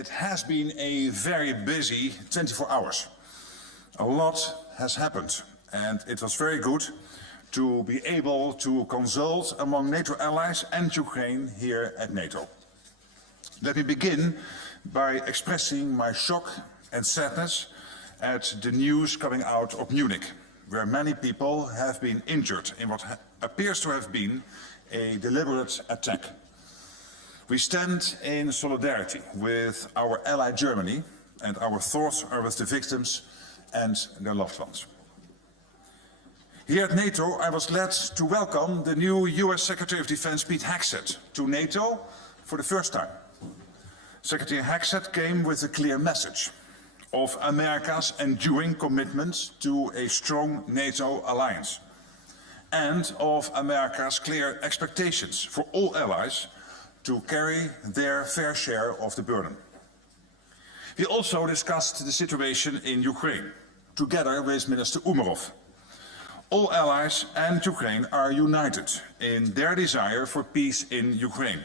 It has been a very busy 24 hours. A lot has happened, and it was very good to be able to consult among NATO allies and Ukraine here at NATO. Let me begin by expressing my shock and sadness at the news coming out of Munich, where many people have been injured in what appears to have been a deliberate attack. We stand in solidarity with our ally Germany, and our thoughts are with the victims and their loved ones. Here at NATO, I was glad to welcome the new US Secretary of Defense, Pete Hegseth, to NATO for the first time. Secretary Hegseth came with a clear message of America's enduring commitment to a strong NATO alliance and of America's clear expectations for all allies to carry their fair share of the burden. We also discussed the situation in Ukraine, together with Minister Umerov. All allies and Ukraine are united in their desire for peace in Ukraine.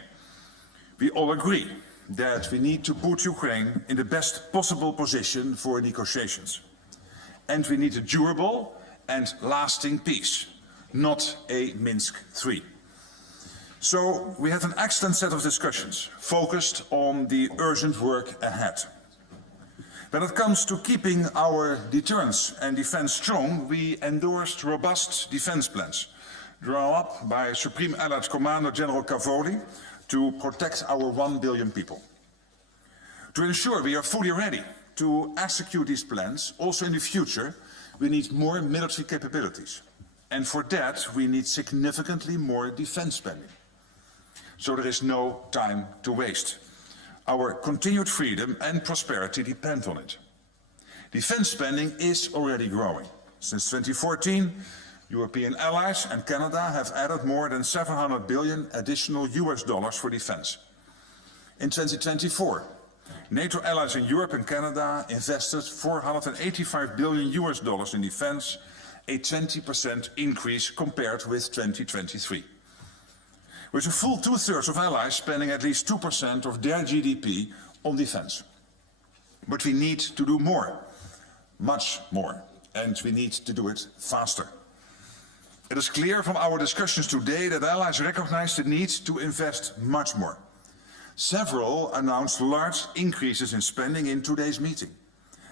We all agree that we need to put Ukraine in the best possible position for negotiations. And we need a durable and lasting peace, not a Minsk III. So we had an excellent set of discussions focused on the urgent work ahead. When it comes to keeping our deterrence and defense strong, we endorsed robust defense plans drawn up by Supreme Allied Commander General Cavoli to protect our 1 billion people. To ensure we are fully ready to execute these plans, also in the future, we need more military capabilities. And for that, we need significantly more defense spending. So there is no time to waste. Our continued freedom and prosperity depend on it. Defense spending is already growing. Since 2014, European allies and Canada have added more than 700 billion additional US dollars for defense. In 2024, NATO allies in Europe and Canada invested 485 billion US dollars in defense, a 20% increase compared with 2023. With a full two-thirds of allies spending at least 2% of their GDP on defense. But we need to do more, much more, and we need to do it faster. It is clear from our discussions today that allies recognize the need to invest much more. Several announced large increases in spending in today's meeting,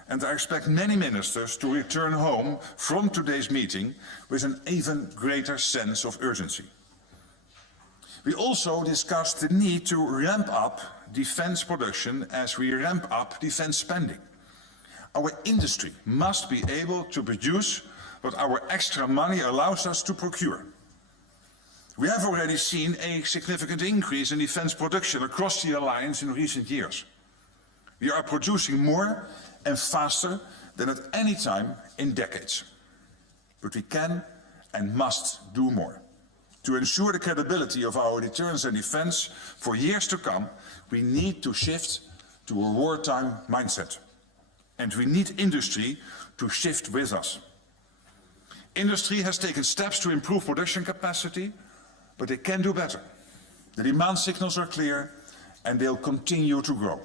and I expect many ministers to return home from today's meeting with an even greater sense of urgency. We also discussed the need to ramp up defense production as we ramp up defense spending. Our industry must be able to produce what our extra money allows us to procure. We have already seen a significant increase in defense production across the alliance in recent years. We are producing more and faster than at any time in decades. But we can and must do more. To ensure the credibility of our deterrence and defense for years to come, we need to shift to a wartime mindset. And we need industry to shift with us. Industry has taken steps to improve production capacity, but they can do better. The demand signals are clear, and they'll continue to grow.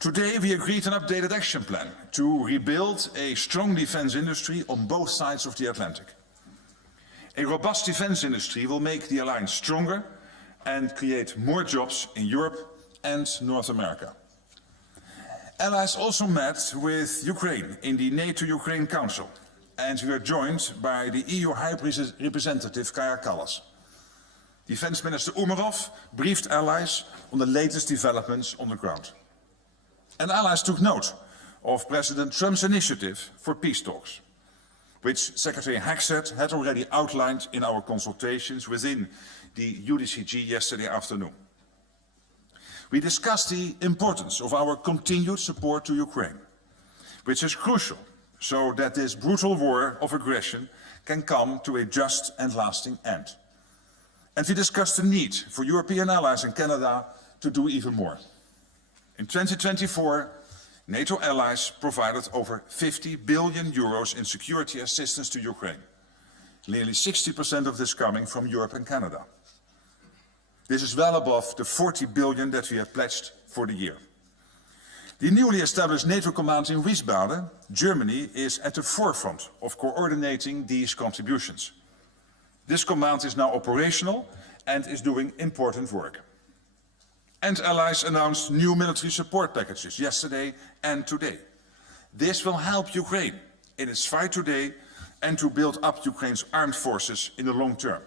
Today we agreed an updated action plan to rebuild a strong defense industry on both sides of the Atlantic. A robust defense industry will make the alliance stronger and create more jobs in Europe and North America. Allies also met with Ukraine in the NATO-Ukraine Council, and we were joined by the EU High Representative Kaja Kallas. Defense Minister Umerov briefed allies on the latest developments on the ground. And allies took note of President Trump's initiative for peace talks, which Secretary Hegseth had already outlined in our consultations within the UDCG yesterday afternoon. We discussed the importance of our continued support to Ukraine, which is crucial so that this brutal war of aggression can come to a just and lasting end. And we discussed the need for European allies and Canada to do even more. In 2024, NATO allies provided over 50 billion euros in security assistance to Ukraine, nearly 60% of this coming from Europe and Canada. This is well above the 40 billion that we have pledged for the year. The newly established NATO command in Wiesbaden, Germany, is at the forefront of coordinating these contributions. This command is now operational and is doing important work. And allies announced new military support packages yesterday and today. This will help Ukraine in its fight today and to build up Ukraine's armed forces in the long term.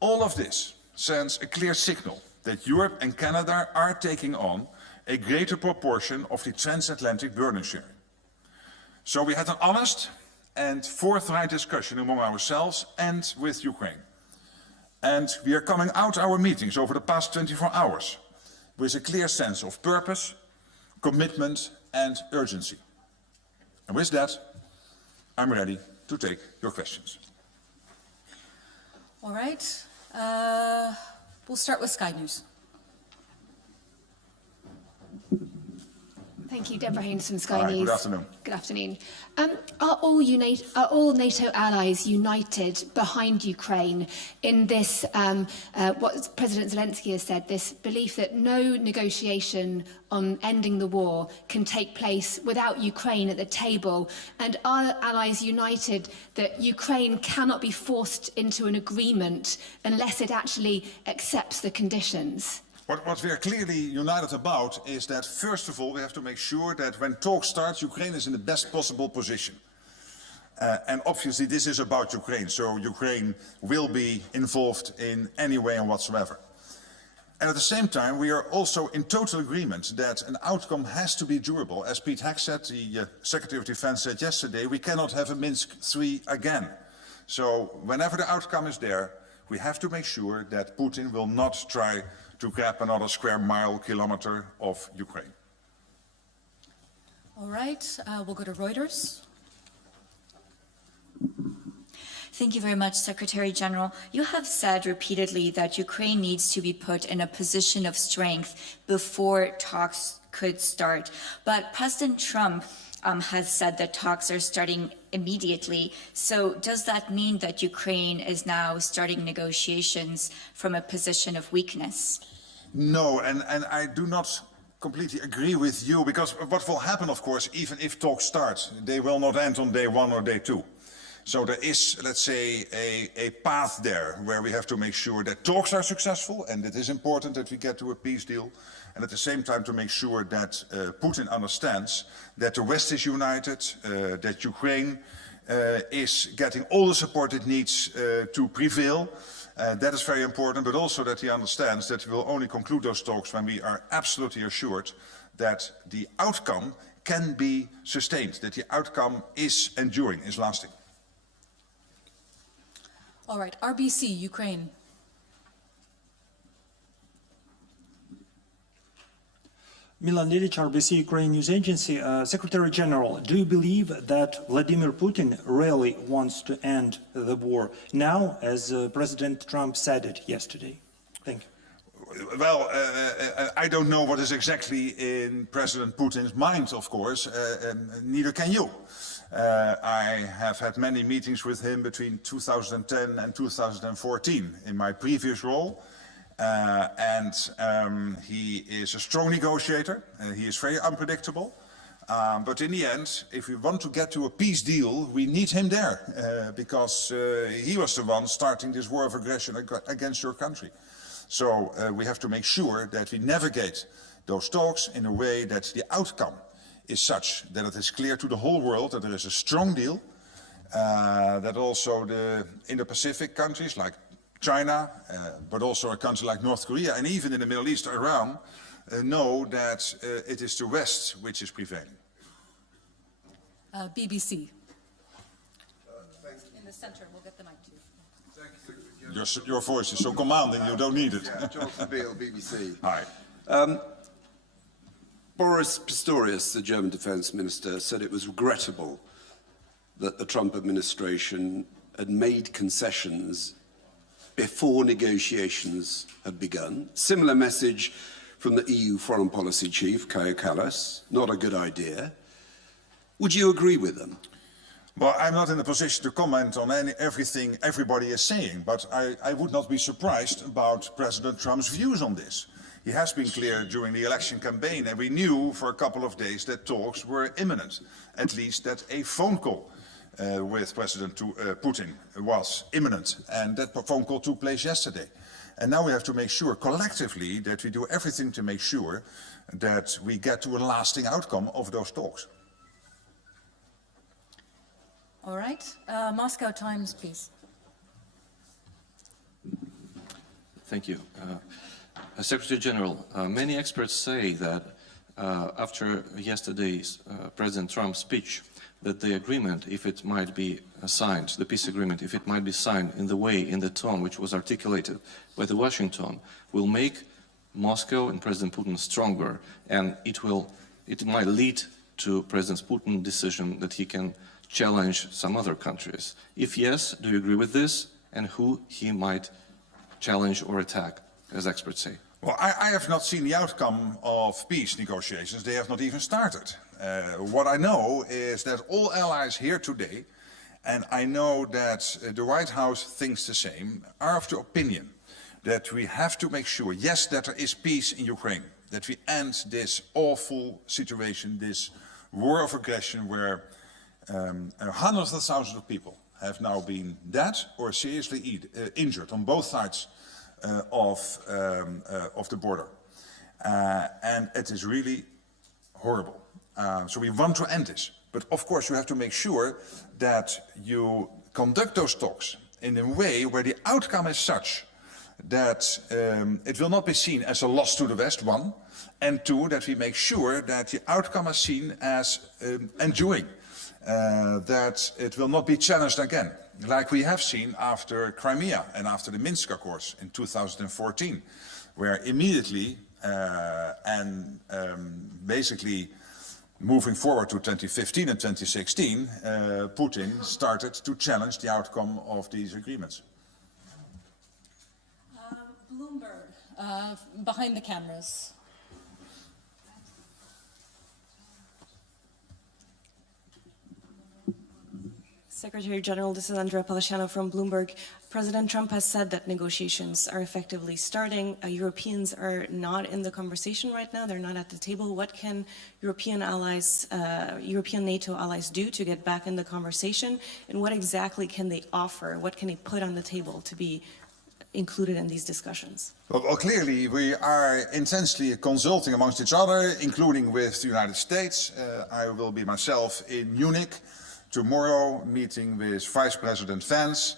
All of this sends a clear signal that Europe and Canada are taking on a greater proportion of the transatlantic burden sharing. So we had an honest and forthright discussion among ourselves and with Ukraine. And we are coming out our meetings over the past 24 hours with a clear sense of purpose, commitment and urgency. And with that, I'm ready to take your questions. All right. We'll start with Sky News. Thank you, Deborah Haynes from Sky Hi, News. good afternoon. Good afternoon. Are all NATO allies united behind Ukraine in this, what President Zelensky has said, this belief that no negotiation on ending the war can take place without Ukraine at the table? And are allies united that Ukraine cannot be forced into an agreement unless it actually accepts the conditions? What we are clearly united about is that, first of all, we have to make sure that when talks start, Ukraine is in the best possible position. And obviously this is about Ukraine, so Ukraine will be involved in any way and whatsoever. And at the same time, we are also in total agreement that an outcome has to be durable. As Pete Hegseth, the Secretary of Defense, said yesterday, we cannot have a Minsk III again. So whenever the outcome is there, we have to make sure that Putin will not try to grab another square mile, kilometer of Ukraine. All right. We'll go to Reuters. Thank you very much, Secretary General. You have said repeatedly that Ukraine needs to be put in a position of strength before talks could start. But President Trump has said that talks are starting immediately. So does that mean that Ukraine is now starting negotiations from a position of weakness? No, and I do not completely agree with you, because what will happen, of course, even if talks start, they will not end on day one or day two. So there is, let's say, a path there where we have to make sure that talks are successful, and it is important that we get to a peace deal, and at the same time to make sure that Putin understands that the West is united, that Ukraine is getting all the support it needs to prevail. That is very important, but also that he understands that we will only conclude those talks when we are absolutely assured that the outcome can be sustained, that the outcome is enduring, is lasting. All right. RBC, Ukraine. Milan Lilic, RBC Ukraine News Agency. Secretary General, do you believe that Vladimir Putin really wants to end the war now, as President Trump said it yesterday? Thank you. Well, I don't know what is exactly in President Putin's mind, of course, neither can you. I have had many meetings with him between 2010 and 2014 in my previous role. He is a strong negotiator, he is very unpredictable, but in the end, if we want to get to a peace deal, we need him there, because he was the one starting this war of aggression against your country. So we have to make sure that we navigate those talks in a way that the outcome is such that it is clear to the whole world that there is a strong deal, that also the Indo-Pacific countries like China, but also a country like North Korea, and even in the Middle East, Iran, know that it is the West which is prevailing. BBC. In the center, we'll get the mic to you. Thank you. Your voice is so commanding, you don't need it. Yeah, Jonathan Beale, BBC. Hi. Boris Pistorius, the German defence minister, said it was regrettable that the Trump administration had made concessions before negotiations had begun. Similar message from the EU foreign policy chief, Kaja Kallas. Not a good idea. Would you agree with them? Well, I'm not in a position to comment on everything everybody is saying, but I would not be surprised about President Trump's views on this. He has been clear during the election campaign, and we knew for a couple of days that talks were imminent, at least that a phone call with President Putin was imminent, and that phone call took place yesterday. And now we have to make sure collectively that we do everything to make sure that we get to a lasting outcome of those talks. All right. Moscow Times, please. Thank you. Secretary General, many experts say that after yesterday's President Trump's speech, that the agreement, if it might be signed, the peace agreement, if it might be signed in the way, in the tone which was articulated by the Washington, will make Moscow and President Putin stronger, and it might lead to President Putin's decision that he can challenge some other countries. If yes, do you agree with this, and who he might challenge or attack, as experts say? Well, I have not seen the outcome of peace negotiations. They have not even started. What I know is that all allies here today, and I know that the White House thinks the same, are of the opinion that we have to make sure, yes, that there is peace in Ukraine, that we end this awful situation, this war of aggression where hundreds of thousands of people have now been dead or seriously injured on both sides of the border. And it is really horrible. So we want to end this. But of course you have to make sure that you conduct those talks in a way where the outcome is such that it will not be seen as a loss to the West, one, and two, that we make sure that the outcome is seen as enduring, that it will not be challenged again, like we have seen after Crimea and after the Minsk Accords in 2014, where immediately basically moving forward to 2015 and 2016, Putin started to challenge the outcome of these agreements. Bloomberg, behind the cameras. Secretary General, this is Andrea Pallasciano from Bloomberg. President Trump has said that negotiations are effectively starting. Europeans are not in the conversation right now. They're not at the table. What can European allies, European NATO allies do to get back in the conversation? And what exactly can they offer? What can they put on the table to be included in these discussions? Well, clearly we are intensely consulting amongst each other, including with the United States. I will be myself in Munich tomorrow, meeting with Vice President Vance.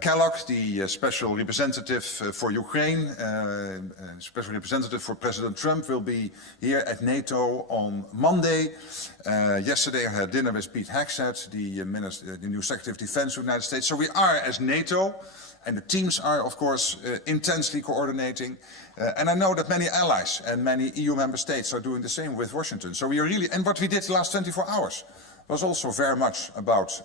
Kellogg, the special representative for Ukraine, special representative for President Trump, will be here at NATO on Monday. Yesterday I had dinner with Pete Hegseth, the new Secretary of Defense of the United States. So we are, as NATO, and the teams are, of course, intensely coordinating. And I know that many allies and many EU member states are doing the same with Washington. So we are really, and what we did the last 24 hours was also very much about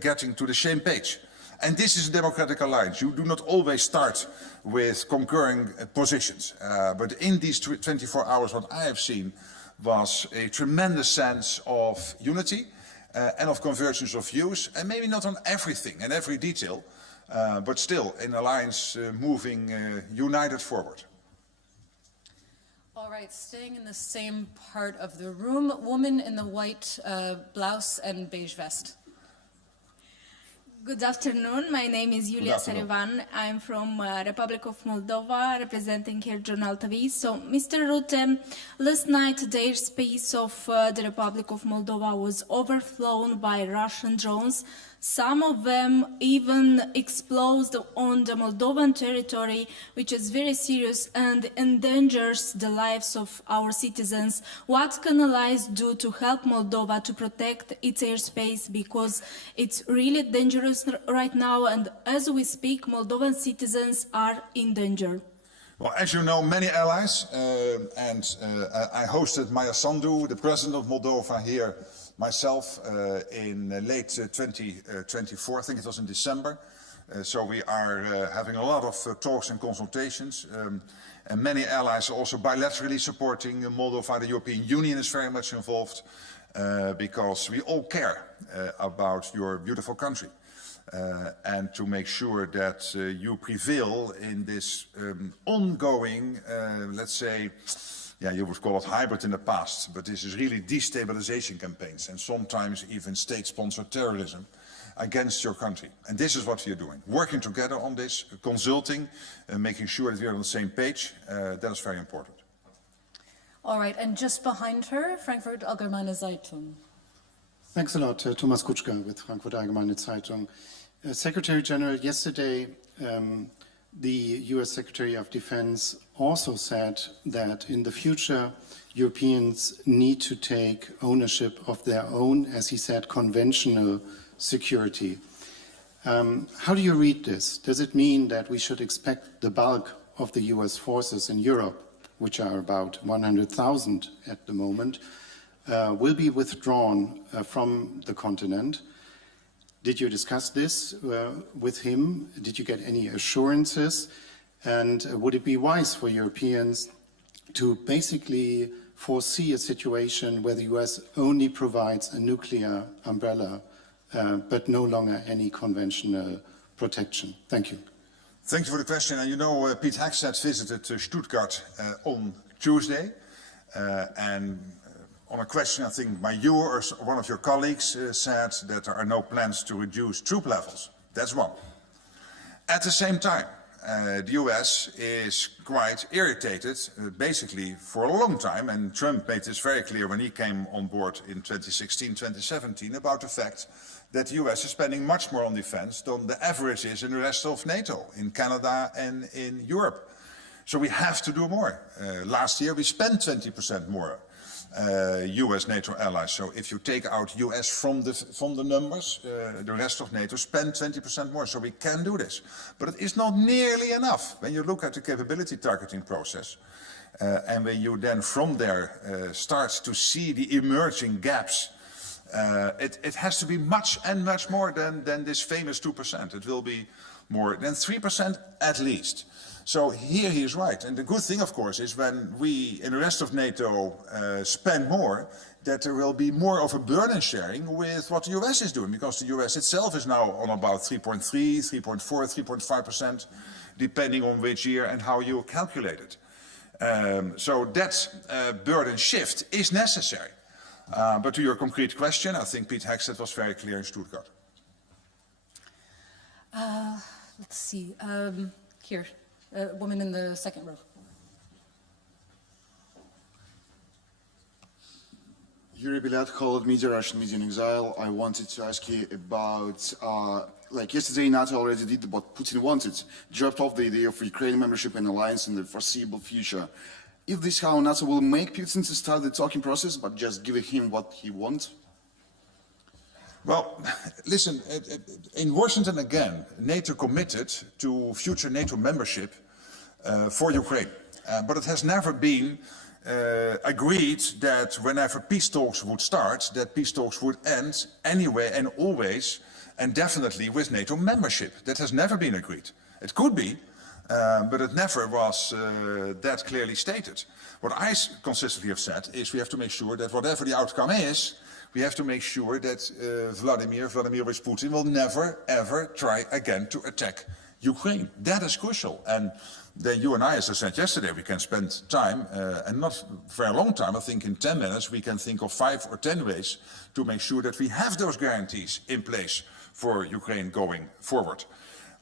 getting to the same page. And this is a democratic alliance. You do not always start with concurring positions. But in these 24 hours, what I have seen was a tremendous sense of unity and of convergence of views, and maybe not on everything and every detail, but still an alliance moving united forward. All right, staying in the same part of the room, woman in the white blouse and beige vest. Good afternoon. My name is Julia Serivan. I'm from Republic of Moldova, representing here Journal TV. So, Mr. Rutte, last night the airspace of the Republic of Moldova was overflown by Russian drones. Some of them even exploded on the Moldovan territory, which is very serious and endangers the lives of our citizens. What can allies do to help Moldova to protect its airspace, because it's really dangerous right now, and as we speak, Moldovan citizens are in danger? Well, as you know, many allies, I hosted Maya Sandu, the president of Moldova, here myself in late 2024, I think it was in December. So we are having a lot of talks and consultations. And many allies are also bilaterally supporting Moldova. The European Union is very much involved because we all care about your beautiful country. and to make sure that you prevail in this ongoing, let's say, yeah, you would call it hybrid in the past, but this is really destabilization campaigns and sometimes even state-sponsored terrorism against your country. And this is what we are doing, working together on this, consulting, making sure that we are on the same page. That is very important. All right, and just behind her, Frankfurt Allgemeine Zeitung. Thanks a lot, Thomas Kutschka with Frankfurt Allgemeine Zeitung. Secretary General, yesterday the US Secretary of Defense also said that in the future Europeans need to take ownership of their own, as he said, conventional security. How do you read this? Does it mean that we should expect the bulk of the US forces in Europe, which are about 100,000 at the moment, will be withdrawn from the continent? Did you discuss this with him? Did you get any assurances? And would it be wise for Europeans to basically foresee a situation where the US only provides a nuclear umbrella, but no longer any conventional protection? Thank you. Thank you for the question. And you know, Pete Hegseth visited Stuttgart on Tuesday, and on a question, I think by you or one of your colleagues said that there are no plans to reduce troop levels. That's one. At the same time, the US is quite irritated, basically for a long time, and Trump made this very clear when he came on board in 2016, 2017, about the fact that the US is spending much more on defense than the average is in the rest of NATO, in Canada and in Europe. So we have to do more. Last year we spent 20% more. US NATO allies. So if you take out US from the numbers, the rest of NATO spend 20% more. So we can do this. But it is not nearly enough. When you look at the capability targeting process, and when you then from there start to see the emerging gaps, it has to be much and much more than this famous 2%. It will be more than 3% at least. So here he is right. And the good thing, of course, is when we in the rest of NATO spend more, that there will be more of a burden sharing with what the US is doing, because the US itself is now on about 3.3, 3.4, 3.5%, depending on which year and how you calculate it. So that burden shift is necessary. But to your concrete question, I think Pete Hegseth was very clear in Stuttgart. Let's see, here. Woman in the second row. Yuri Bilat, Holod Media, Russian Media in Exile. I wanted to ask you about, like yesterday NATO already did what Putin wanted, dropped off the idea of Ukraine membership and alliance in the foreseeable future. Is this how NATO will make Putin to start the talking process, but just give him what he wants? Well, listen, in Washington again, NATO committed to future NATO membership for Ukraine. But it has never been agreed that whenever peace talks would start, that peace talks would end anyway and always and definitely with NATO membership. That has never been agreed. It could be, but it never was that clearly stated. What I consistently have said is we have to make sure that whatever the outcome is, we have to make sure that Vladimir Putin will never, ever try again to attack Ukraine. That is crucial. And then you and I, as I said yesterday, we can spend time, and not for a long time, I think in 10 minutes, we can think of 5 or 10 ways to make sure that we have those guarantees in place for Ukraine going forward.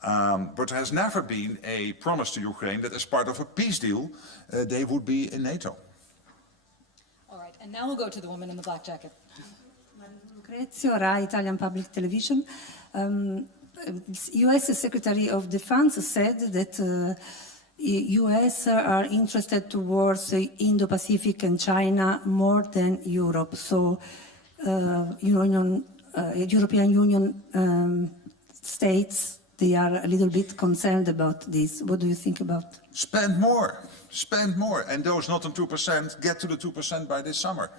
But there has never been a promise to Ukraine that as part of a peace deal, they would be in NATO. All right, and now we'll go to the woman in the black jacket. Lucrezio, Rai Italian Public Television. U.S. Secretary of Defense said that U.S. are interested towards Indo-Pacific and China more than Europe. So, European Union states, they are a little bit concerned about this. What do you think about? Spend more, and those not on 2% get to the 2% by this summer.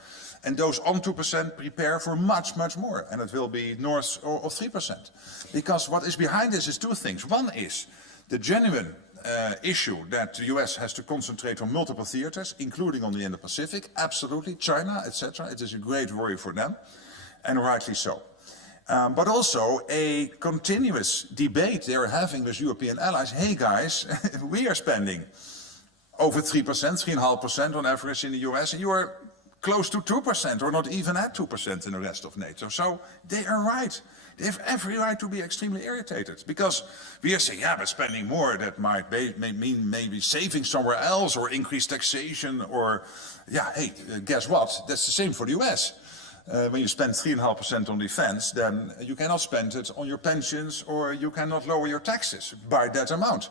And those on 2% prepare for much, much more. And it will be north of 3%. Because what is behind this is two things. One is the genuine issue that the US has to concentrate on multiple theaters, including on the Indo-Pacific. Absolutely. China, etc. It is a great worry for them. And rightly so. but also a continuous debate they're having with European allies. Hey guys, we are spending over 3%, 3.5% on average in the US, and you are close to 2% or not even at 2% in the rest of NATO. So they are right. They have every right to be extremely irritated because we are saying, yeah, but spending more, that might mean maybe saving somewhere else or increased taxation or, yeah, hey, guess what? That's the same for the US. When you spend 3.5% on defense, then you cannot spend it on your pensions or you cannot lower your taxes by that amount.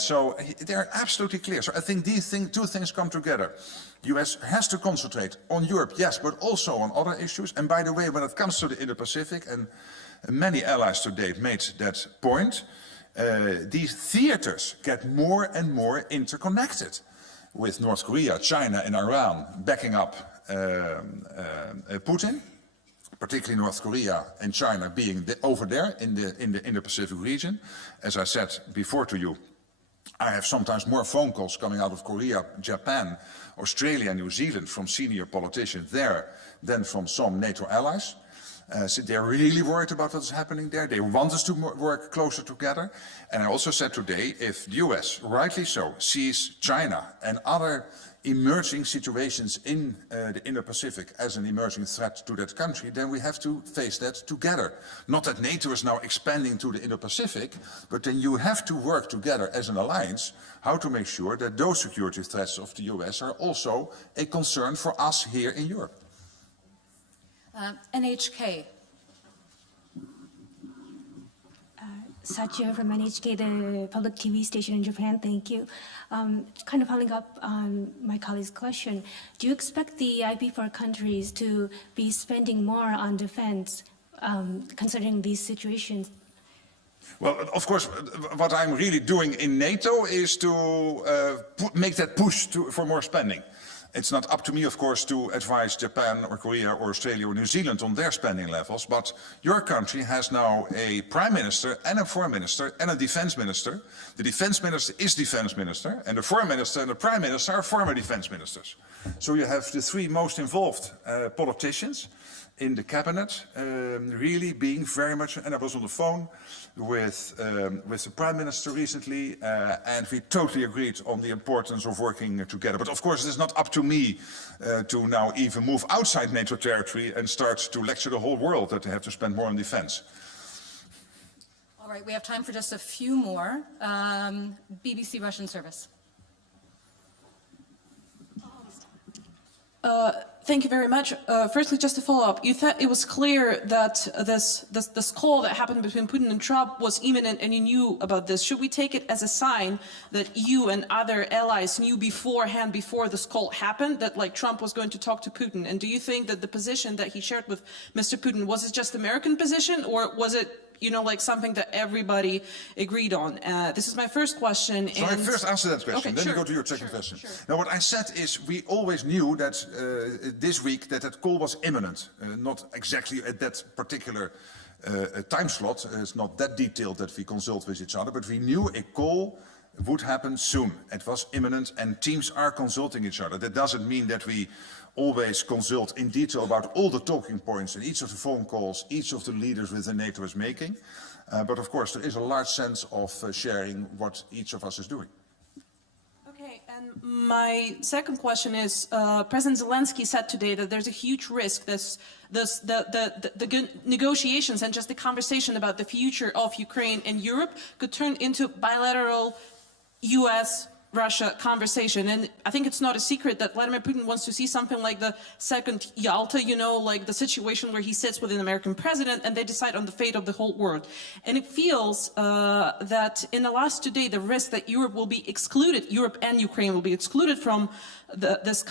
So they're absolutely clear. So I think these two things come together. The US has to concentrate on Europe, yes, but also on other issues. And by the way, when it comes to the Indo-Pacific, and many allies to date made that point, these theaters get more and more interconnected with North Korea, China and Iran backing up Putin, particularly North Korea and China being over there in the Pacific region. As I said before to you, I have sometimes more phone calls coming out of Korea, Japan, Australia, New Zealand from senior politicians there than from some NATO allies. So they're really worried about what's happening there. They want us to work closer together. And I also said today, if the US, rightly so, sees China and other emerging situations in the Indo-Pacific as an emerging threat to that country, then we have to face that together. Not that NATO is now expanding to the Indo-Pacific, but then you have to work together as an alliance how to make sure that those security threats of the US are also a concern for us here in Europe. NHK. Sachio from NHK, the public TV station in Japan, thank you. Kind of following up on my colleague's question, do you expect the IP4 countries to be spending more on defense, considering these situations? Well, of course, what I'm really doing in NATO is to make that push for more spending. It's not up to me, of course, to advise Japan or Korea or Australia or New Zealand on their spending levels, but your country has now a prime minister and a foreign minister and a defense minister. The defense minister is defense minister, and the foreign minister and the prime minister are former defense ministers. So you have the three most involved politicians in the cabinet really being very much, and I was on the phone with the Prime Minister recently, and we totally agreed on the importance of working together. But of course, it is not up to me to now even move outside NATO territory and start to lecture the whole world that they have to spend more on defense. All right, we have time for just a few more. BBC Russian service. Thank you very much. Firstly, just to follow up, you thought it was clear that this call that happened between Putin and Trump was imminent and you knew about this. Should we take it as a sign that you and other allies knew beforehand, before this call happened, that like Trump was going to talk to Putin? And do you think that the position that he shared with Mr. Putin, was it just American position, or was it, you know, like something that everybody agreed on? This is my first question. So I first answer that question, then you go to your second question. Now, what I said is we always knew that this week that call was imminent, not exactly at that particular time slot. It's not that detailed that we consult with each other, but we knew a call would happen soon. It was imminent, and teams are consulting each other. That doesn't mean that we always consult in detail about all the talking points in each of the phone calls each of the leaders within NATO is making. But of course, there is a large sense of sharing what each of us is doing. Okay, and my second question is, President Zelensky said today that there's a huge risk that the negotiations and just the conversation about the future of Ukraine and Europe could turn into bilateral US-Russia conversation. And I think it's not a secret that Vladimir Putin wants to see something like the second Yalta, you know, like the situation where he sits with an American president and they decide on the fate of the whole world. And it feels that in the last 2 days, the risk that Europe will be excluded, Europe and Ukraine will be excluded from this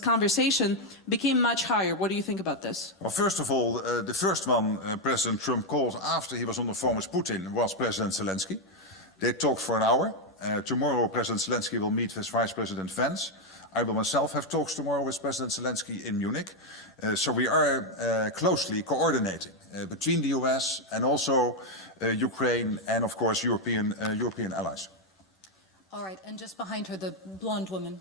conversation became much higher. What do you think about this? Well, first of all, the first one President Trump called after he was on the phone with Putin was President Zelensky. They talked for an hour. Tomorrow, President Zelensky will meet with Vice President Vance. I will myself have talks tomorrow with President Zelensky in Munich. So we are closely coordinating between the US and also Ukraine and, of course, European allies. All right, and just behind her, the blonde woman.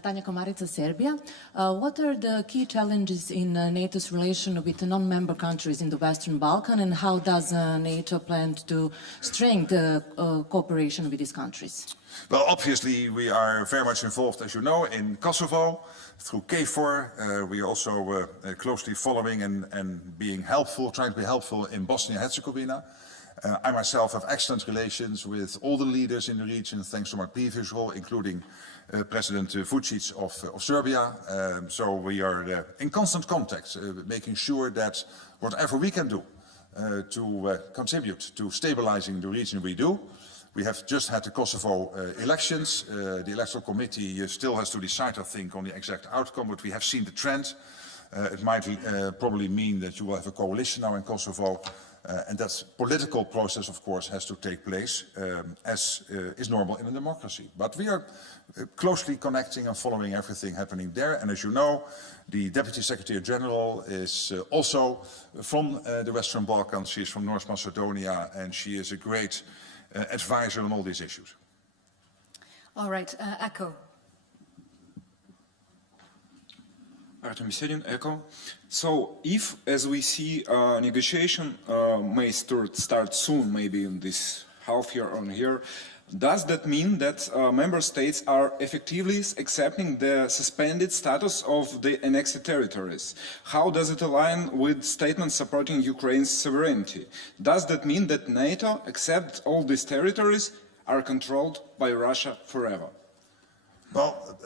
Tanja Komarica, Serbia. What are the key challenges in NATO's relation with the non-member countries in the Western Balkan, and how does NATO plan to strengthen cooperation with these countries? Well, obviously, we are very much involved, as you know, in Kosovo through KFOR. We are also closely following and being helpful, trying to be helpful in Bosnia-Herzegovina. I myself have excellent relations with all the leaders in the region, thanks to my previous role, including President Vučić of Serbia. So we are in constant contact, making sure that whatever we can do to contribute to stabilizing the region, we do. We have just had the Kosovo elections. The electoral committee still has to decide, I think, on the exact outcome, but we have seen the trend. It might probably mean that you will have a coalition now in Kosovo. And that political process, of course, has to take place, as is normal in a democracy. But we are closely connecting and following everything happening there. And as you know, the Deputy Secretary General is also from the Western Balkans. She is from North Macedonia, and she is a great advisor on all these issues. All right, Echo. Artem Misedin, ECHO. So if, as we see, negotiation may start soon, maybe in this half year or year, does that mean that member states are effectively accepting the suspended status of the annexed territories? How does it align with statements supporting Ukraine's sovereignty? Does that mean that NATO accepts all these territories are controlled by Russia forever? Well,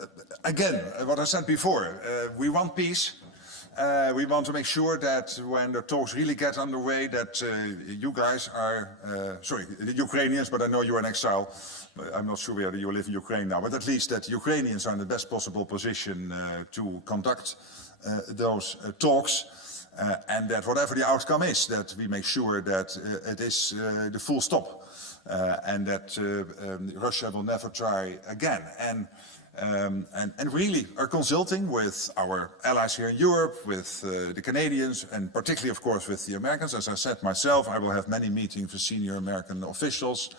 again, what I said before, we want peace. We want to make sure that when the talks really get underway, that you guys are, sorry, the Ukrainians, but I know you're in exile. I'm not sure whether you live in Ukraine now, but at least that Ukrainians are in the best possible position to conduct those talks. And that whatever the outcome is, that we make sure that it is the full stop. And that Russia will never try again. And really are consulting with our allies here in Europe, with the Canadians, and particularly, of course, with the Americans. As I said myself, I will have many meetings with senior American officials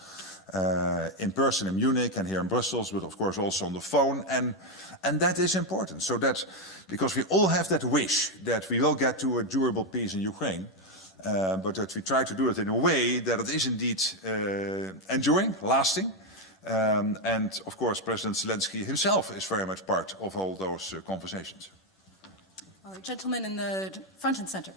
in person in Munich and here in Brussels, but of course also on the phone. And that is important. So that, because we all have that wish that we will get to a durable peace in Ukraine, but that we try to do it in a way that it is indeed enduring, lasting. And of course, President Zelensky himself is very much part of all those conversations. All right, gentlemen in the front and center.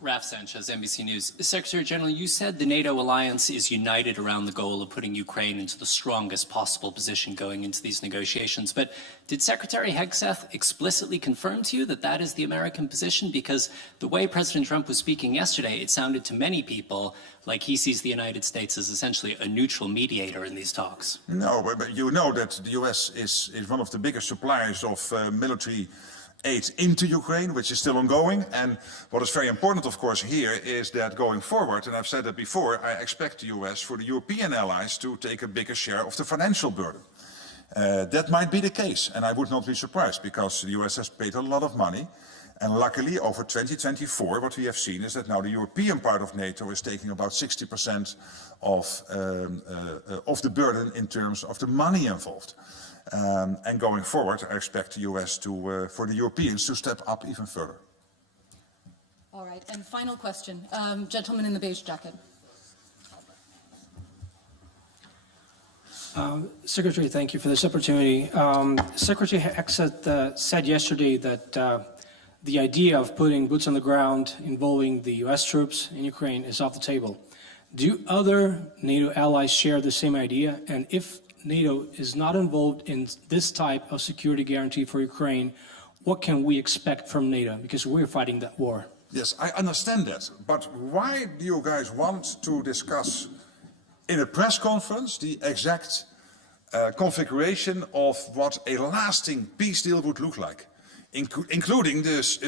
Raf Sanchez, NBC News. Secretary General, you said the NATO alliance is united around the goal of putting Ukraine into the strongest possible position going into these negotiations. But did Secretary Hegseth explicitly confirm to you that that is the American position? Because the way President Trump was speaking yesterday, it sounded to many people like he sees the United States as essentially a neutral mediator in these talks. No, but you know that the US is one of the biggest suppliers of military aid into Ukraine, which is still ongoing. And what is very important, of course, here is that going forward, and I've said it before, I expect the US for the European allies to take a bigger share of the financial burden. That might be the case, and I would not be surprised, because the US has paid a lot of money. And luckily, over 2024, what we have seen is that now the European part of NATO is taking about 60% of the burden in terms of the money involved. And going forward, I expect the US to, for the Europeans to step up even further. All right, and final question. Gentleman in the beige jacket. Secretary, thank you for this opportunity. Secretary Hegseth said yesterday that the idea of putting boots on the ground involving the US troops in Ukraine is off the table. Do other NATO allies share the same idea? And if NATO is not involved in this type of security guarantee for Ukraine, what can we expect from NATO? Because we're fighting that war. Yes, I understand that. But why do you guys want to discuss in a press conference the exact configuration of what a lasting peace deal would look like? Including this,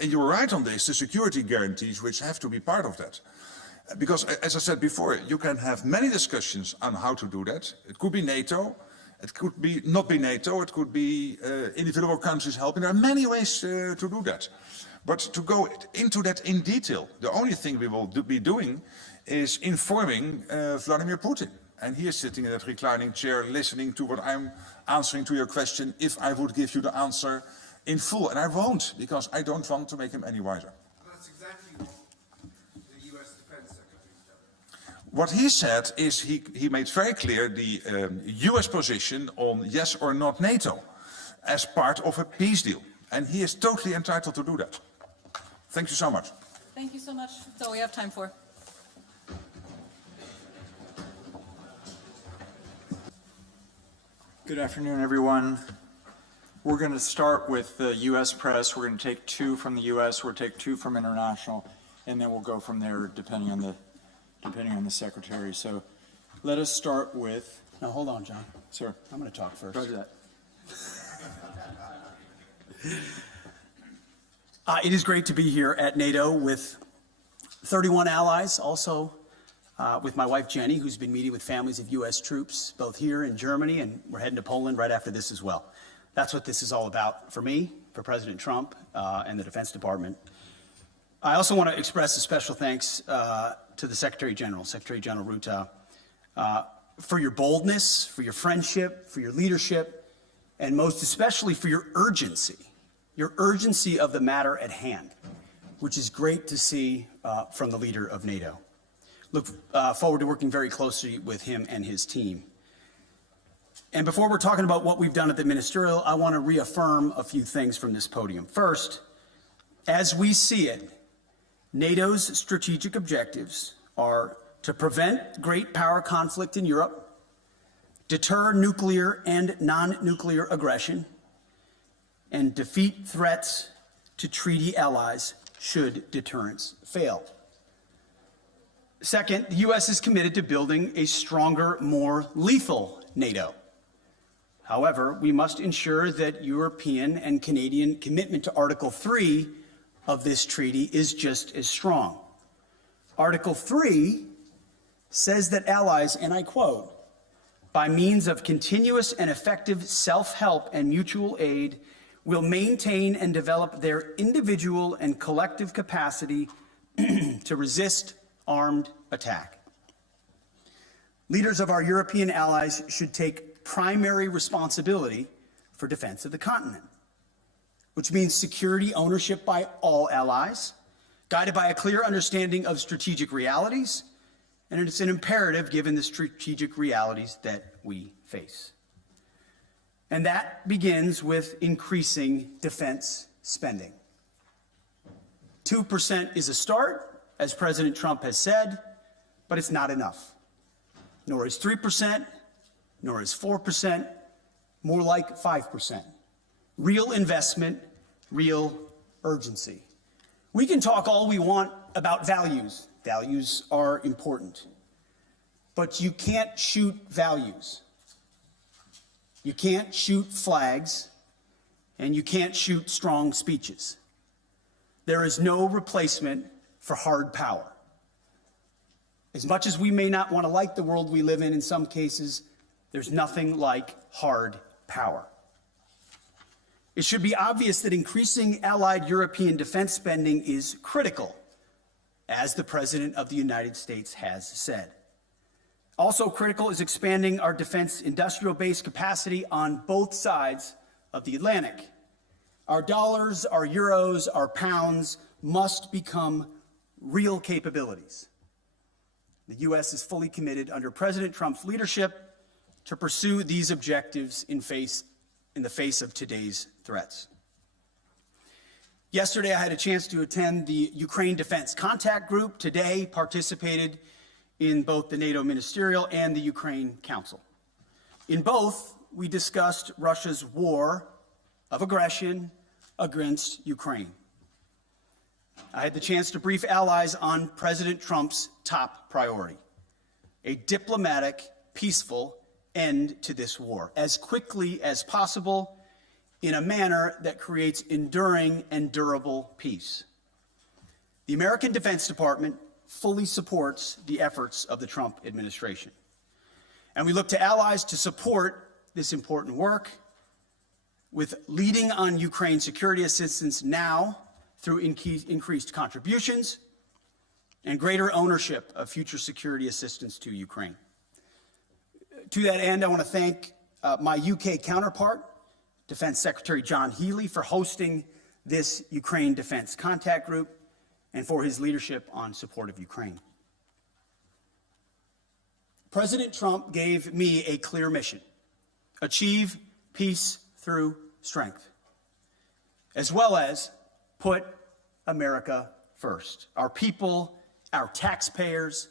and you're right on this, the security guarantees which have to be part of that. Because, as I said before, you can have many discussions on how to do that. It could be NATO, it could be not be NATO, it could be individual countries helping. There are many ways to do that. But to go into that in detail, the only thing we will be doing is informing Vladimir Putin. And he is sitting in that reclining chair listening to what I'm answering to your question if I would give you the answer in full. And I won't, because I don't want to make him any wiser. That's exactly what the US Defense Secretary said. What he said is he made very clear the US position on yes or not NATO as part of a peace deal. And he is totally entitled to do that. Thank you so much. Thank you so much. That's all we have time for. Good afternoon, everyone. We're going to start with the U.S. press. We're going to take 2 from the U.S. We'll take 2 from international, and then we'll go from there depending on the secretary. So let us start with. Now hold on, John. Sir, I'm going to talk first. Roger that. It is great to be here at NATO with 31 allies, also with my wife Jenny, who's been meeting with families of U.S. troops, both here in Germany, and we're heading to Poland right after this as well. That's what this is all about for me, for President Trump, and the Defense Department. I also want to express a special thanks to the Secretary General Rutte, for your boldness, for your friendship, for your leadership, and most especially for your urgency of the matter at hand, which is great to see from the leader of NATO. Look forward to working very closely with him and his team. And before we're talking about what we've done at the ministerial, I want to reaffirm a few things from this podium. First, as we see it, NATO's strategic objectives are to prevent great power conflict in Europe, deter nuclear and non-nuclear aggression, and defeat threats to treaty allies should deterrence fail. Second, the U.S. is committed to building a stronger, more lethal NATO. However, we must ensure that European and Canadian commitment to Article 3 of this treaty is just as strong. Article 3 says that allies, and I quote, by means of continuous and effective self-help and mutual aid, will maintain and develop their individual and collective capacity to resist armed attack. Leaders of our European allies should take primary responsibility for defense of the continent, which means security ownership by all allies, guided by a clear understanding of strategic realities, and it's an imperative given the strategic realities that we face. And that begins with increasing defense spending. 2% is a start, as President Trump has said, but it's not enough. Nor is 3%, nor is 4%, more like 5%. Real investment, real urgency. We can talk all we want about values. Values are important. But you can't shoot values. You can't shoot flags, and you can't shoot strong speeches. There is no replacement for hard power. As much as we may not want to like the world we live in some cases, there's nothing like hard power. It should be obvious that increasing allied European defense spending is critical, as the President of the United States has said. Also critical is expanding our defense industrial base capacity on both sides of the Atlantic. Our dollars, our euros, our pounds must become real capabilities. The U.S. is fully committed under President Trump's leadership to pursue these objectives in the face of today's threats. Yesterday, I had a chance to attend the Ukraine Defense Contact Group. Today, participated in both the NATO Ministerial and the Ukraine Council. In both, we discussed Russia's war of aggression against Ukraine. I had the chance to brief allies on President Trump's top priority, a diplomatic, peaceful end to this war, as quickly as possible, in a manner that creates enduring and durable peace. The American Defense Department fully supports the efforts of the Trump administration. And we look to allies to support this important work with leading on Ukraine security assistance now through increased contributions and greater ownership of future security assistance to Ukraine. To that end, I want to thank my UK counterpart, Defense Secretary John Healey, for hosting this Ukraine Defense Contact Group and for his leadership on support of Ukraine. President Trump gave me a clear mission: achieve peace through strength, as well as put America first, our people, our taxpayers,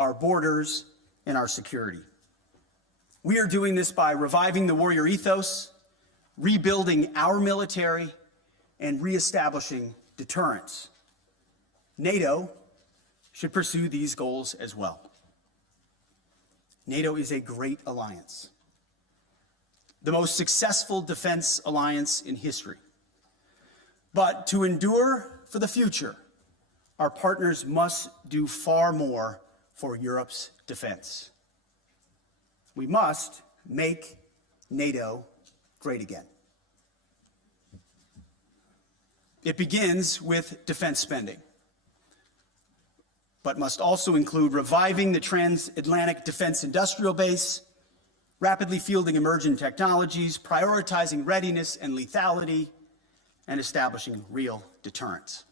our borders, and our security. We are doing this by reviving the warrior ethos, rebuilding our military, and reestablishing deterrence. NATO should pursue these goals as well. NATO is a great alliance, the most successful defense alliance in history. But to endure for the future, our partners must do far more for Europe's defense. We must make NATO great again. It begins with defense spending, but must also include reviving the Transatlantic defense industrial base, rapidly fielding emerging technologies, prioritizing readiness and lethality, and establishing real deterrence.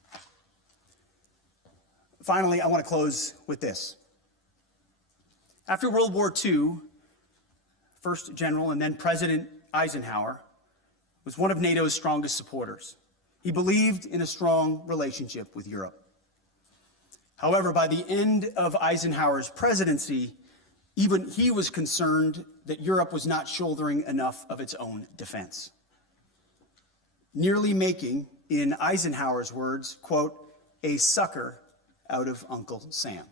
Finally, I want to close with this. After World War II, First General and then President Eisenhower was one of NATO's strongest supporters. He believed in a strong relationship with Europe. However, by the end of Eisenhower's presidency, even he was concerned that Europe was not shouldering enough of its own defense, nearly making, in Eisenhower's words, quote, a sucker out of Uncle Sam.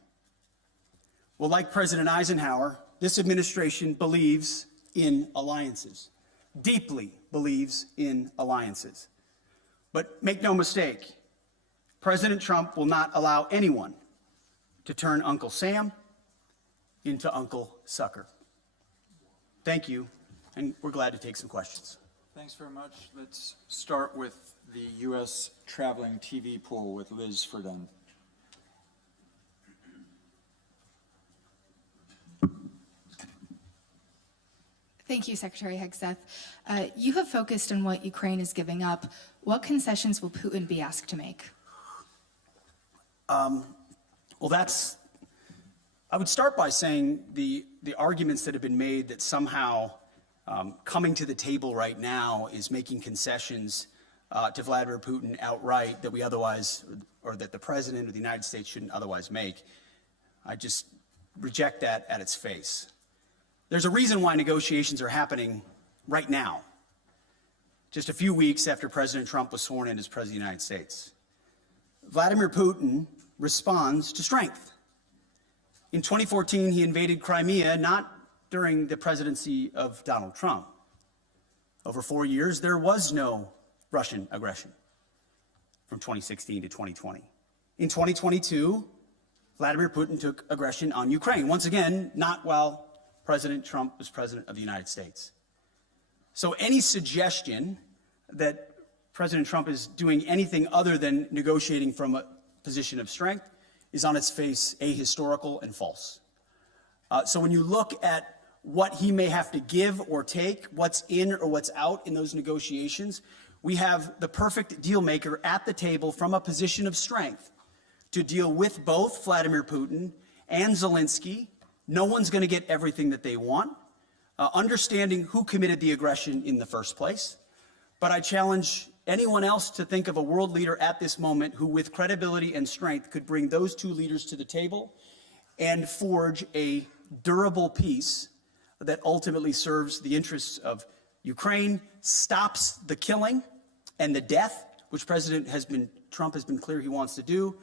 Well, like President Eisenhower, this administration believes in alliances, deeply believes in alliances. But make no mistake, President Trump will not allow anyone to turn Uncle Sam into Uncle Sucker. Thank you, and we're glad to take some questions. Thanks very much. Let's start with the U.S. traveling TV pool with Liz Ferdin. Thank you, Secretary Hegseth. You have focused on what Ukraine is giving up. What concessions will Putin be asked to make? Well, I would start by saying the arguments that have been made that somehow coming to the table right now is making concessions to Vladimir Putin outright that we otherwise, or that the President of the United States shouldn't otherwise make. I just reject that at its face. There's a reason why negotiations are happening right now, just a few weeks after President Trump was sworn in as President of the United States. Vladimir Putin responds to strength. In 2014, he invaded Crimea, not during the presidency of Donald Trump. Over 4 years, there was no Russian aggression from 2016 to 2020. In 2022, Vladimir Putin took aggression on Ukraine, once again, not while President Trump was President of the United States. So any suggestion that President Trump is doing anything other than negotiating from a position of strength is on its face ahistorical and false. So when you look at what he may have to give or take, what's in or what's out in those negotiations, we have the perfect deal maker at the table from a position of strength to deal with both Vladimir Putin and Zelensky. No one's going to get everything that they want, understanding who committed the aggression in the first place. But I challenge anyone else to think of a world leader at this moment who, with credibility and strength, could bring those two leaders to the table and forge a durable peace that ultimately serves the interests of Ukraine, stops the killing and the death, which Trump has been clear he wants to do,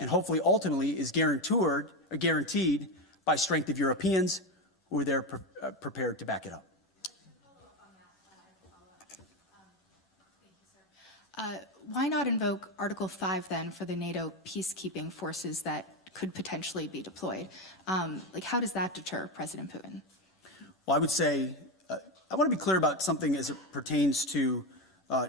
and hopefully ultimately is guaranteed by strength of Europeans who are there prepared to back it up. Why not invoke Article 5 then for the NATO peacekeeping forces that could potentially be deployed? How does that deter President Putin? Well, I would say, I want to be clear about something as it pertains to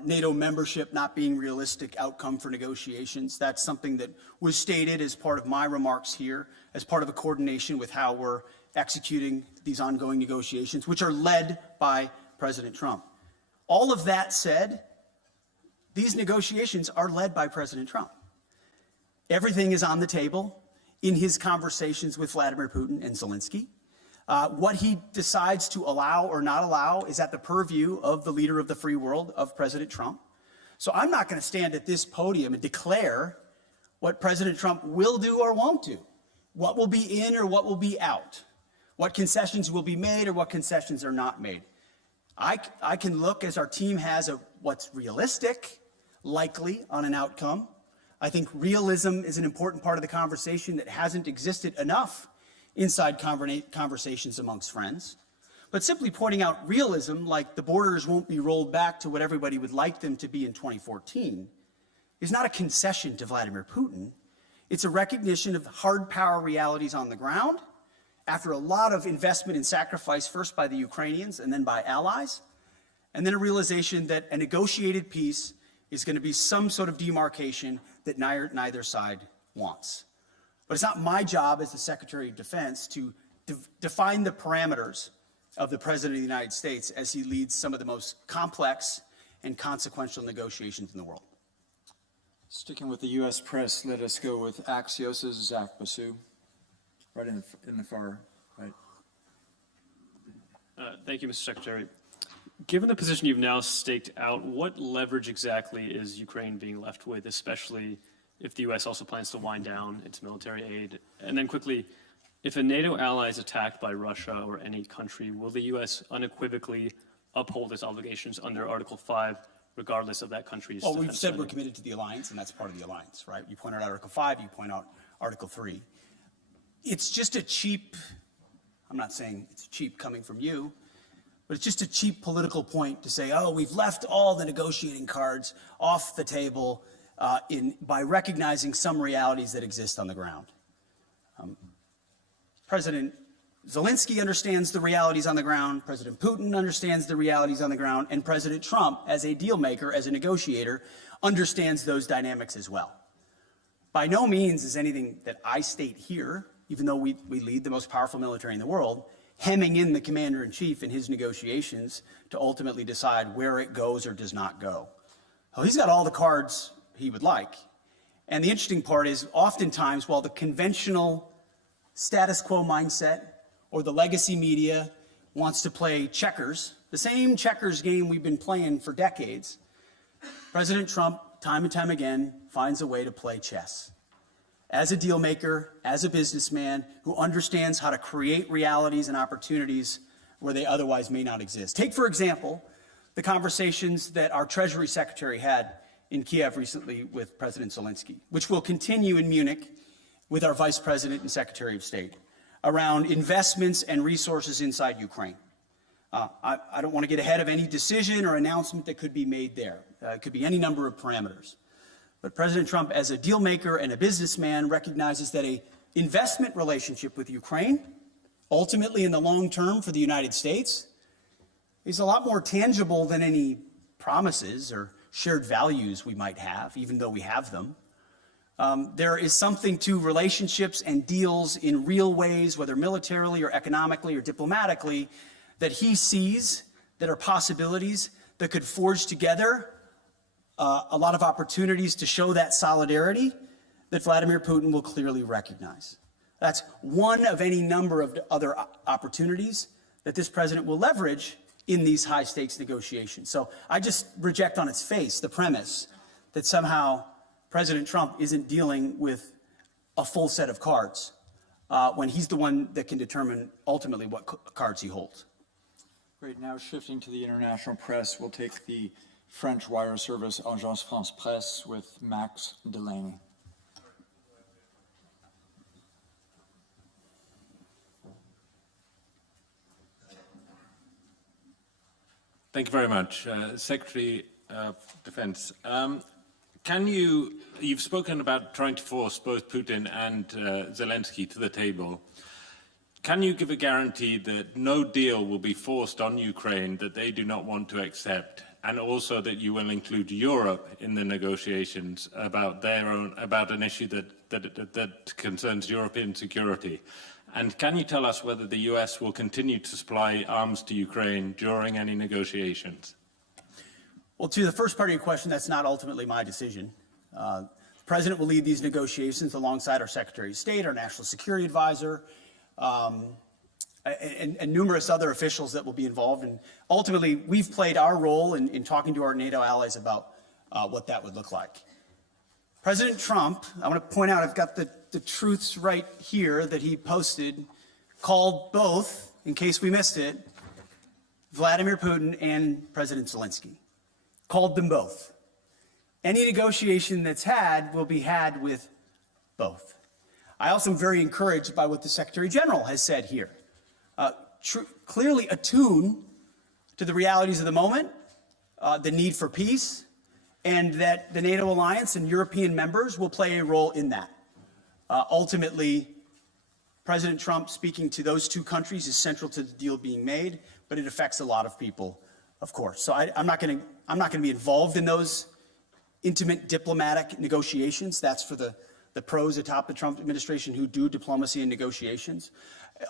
NATO membership not being realistic outcome for negotiations. That's something that was stated as part of my remarks here, as part of a coordination with how we're executing these ongoing negotiations, which are led by President Trump. All of that said, these negotiations are led by President Trump. Everything is on the table in his conversations with Vladimir Putin and Zelensky. What he decides to allow or not allow is at the purview of the leader of the free world, of President Trump. So I'm not going to stand at this podium and declare what President Trump will do or won't do, what will be in or what will be out, what concessions will be made or what concessions are not made. I can look, as our team has, at what's realistic, likely on an outcome. I think realism is an important part of the conversation that hasn't existed enough inside conversations amongst friends. But simply pointing out realism, like the borders won't be rolled back to what everybody would like them to be in 2014, is not a concession to Vladimir Putin. It's a recognition of hard power realities on the ground after a lot of investment and sacrifice, first by the Ukrainians and then by allies, and then a realization that a negotiated peace is going to be some sort of demarcation that neither side wants. But it's not my job as the Secretary of Defense to define the parameters of the President of the United States as he leads some of the most complex and consequential negotiations in the world. Sticking with the U.S. press, let us go with Axios' Zach Basu, right in the far right. Thank you, Mr. Secretary. Given the position you've now staked out, what leverage exactly is Ukraine being left with, especially if the U.S. also plans to wind down its military aid? And then quickly, if a NATO ally is attacked by Russia or any country, will the U.S. unequivocally uphold its obligations under Article 5, regardless of that country's Well, we've defense said spending? we're committed to the alliance, and that's part of the alliance, right? You point out Article 5, you point out Article 3. It's just a cheap, I'm not saying it's cheap coming from you, but it's just a cheap political point to say, oh, we've left all the negotiating cards off the table by recognizing some realities that exist on the ground. President Zelensky understands the realities on the ground, President Putin understands the realities on the ground, and President Trump, as a deal maker, as a negotiator, understands those dynamics as well. By no means is anything that I state here, even though we lead the most powerful military in the world, hemming in the commander-in-chief in his negotiations to ultimately decide where it goes or does not go. Well, he's got all the cards he would like. And the interesting part is, oftentimes, while the conventional status quo mindset or the legacy media wants to play checkers, the same checkers game we've been playing for decades, President Trump, time and time again, finds a way to play chess. As a deal maker, as a businessman who understands how to create realities and opportunities where they otherwise may not exist. Take, for example, the conversations that our Treasury Secretary had in Kiev recently with President Zelensky, which will continue in Munich with our Vice President and Secretary of State around investments and resources inside Ukraine. I don't want to get ahead of any decision or announcement that could be made there. It could be any number of parameters. But President Trump, as a deal maker and a businessman, recognizes that an investment relationship with Ukraine, ultimately in the long term for the United States, is a lot more tangible than any promises or shared values we might have, even though we have them. There is something to relationships and deals in real ways, whether militarily or economically or diplomatically, that he sees that are possibilities that could forge together a lot of opportunities to show that solidarity that Vladimir Putin will clearly recognize. That's one of any number of other opportunities that this president will leverage in these high-stakes negotiations. So I just reject on its face the premise that somehow President Trump isn't dealing with a full set of cards when he's the one that can determine ultimately what cards he holds. Great. Now shifting to the international press, we'll take the French wire service Agence France Presse with Max Delaney. Thank you very much. Secretary of Defense, you've spoken about trying to force both Putin and Zelensky to the table. can you give a guarantee that no deal will be forced on Ukraine that they do not want to accept, and also that you will include Europe in the negotiations about an issue that concerns European security? And can you tell us whether the US will continue to supply arms to Ukraine during any negotiations? Well, to the first part of your question, that's not ultimately my decision. The President will lead these negotiations alongside our Secretary of State, our National Security Advisor, and numerous other officials that will be involved. And ultimately, we've played our role in talking to our NATO allies about what that would look like. President Trump, I want to point out, I've got the truths right here that he posted, called both, in case we missed it, Vladimir Putin and President Zelensky. Called them both. Any negotiation that's had will be had with both. I also am very encouraged by what the Secretary General has said here. Clearly attuned to the realities of the moment, the need for peace, and that the NATO alliance and European members will play a role in that. Ultimately, President Trump speaking to those two countries is central to the deal being made, but it affects a lot of people, of course. So I'm not going to be involved in those intimate diplomatic negotiations. That's for the pros atop the Trump administration who do diplomacy and negotiations.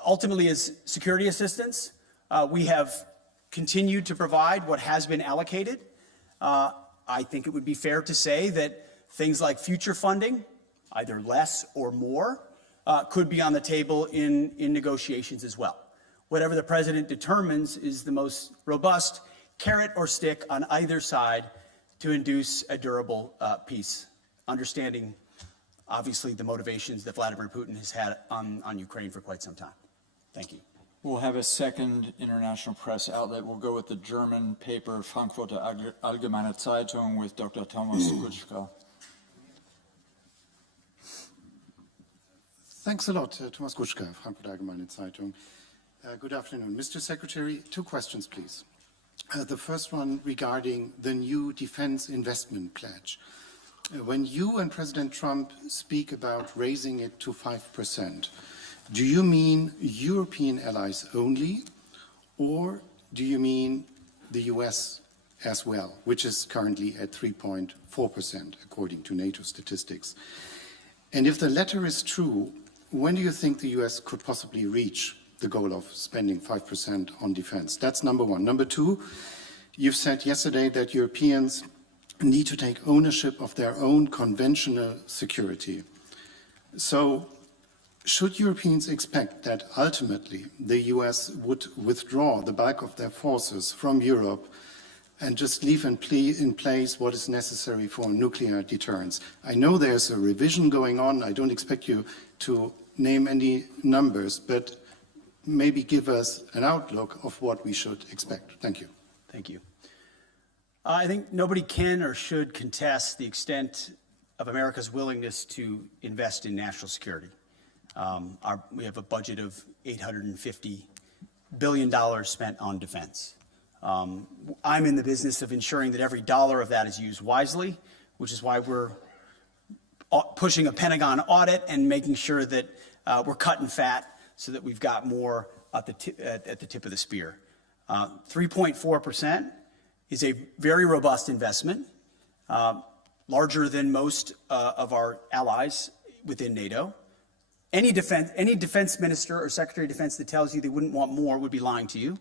Ultimately, as security assistance, we have continued to provide what has been allocated. I think it would be fair to say that things like future funding, either less or more, could be on the table in negotiations as well. Whatever the president determines is the most robust carrot or stick on either side to induce a durable peace, understanding, obviously, the motivations that Vladimir Putin has had on Ukraine for quite some time. Thank you. We'll have a second international press outlet. We'll go with the German paper Frankfurter Allgemeine Zeitung with Dr. Thomas Kutschka. Thanks a lot, Thomas Kutschka, Frankfurter Allgemeine Zeitung. Good afternoon. Mr. Secretary, 2 questions, please. The first one regarding the new defense investment pledge. When you and President Trump speak about raising it to 5%, do you mean European allies only, or do you mean the US as well, which is currently at 3.4%, according to NATO statistics? And if the latter is true, when do you think the US could possibly reach the goal of spending 5% on defense? That's number one. Number two, you've said yesterday that Europeans need to take ownership of their own conventional security. So, should Europeans expect that ultimately the US would withdraw the bulk of their forces from Europe and just leave in place what is necessary for nuclear deterrence? I know there's a revision going on. I don't expect you to name any numbers, but maybe give us an outlook of what we should expect. Thank you. Thank you. I think nobody can or should contest the extent of America's willingness to invest in national security. We have a budget of $850 billion spent on defense. I'm in the business of ensuring that every dollar of that is used wisely, which is why we're pushing a Pentagon audit and making sure that we're cutting fat so that we've got more at the tip of the spear. 3.4% is a very robust investment, larger than most of our allies within NATO. Any defense minister or secretary of defense that tells you they wouldn't want more would be lying to you.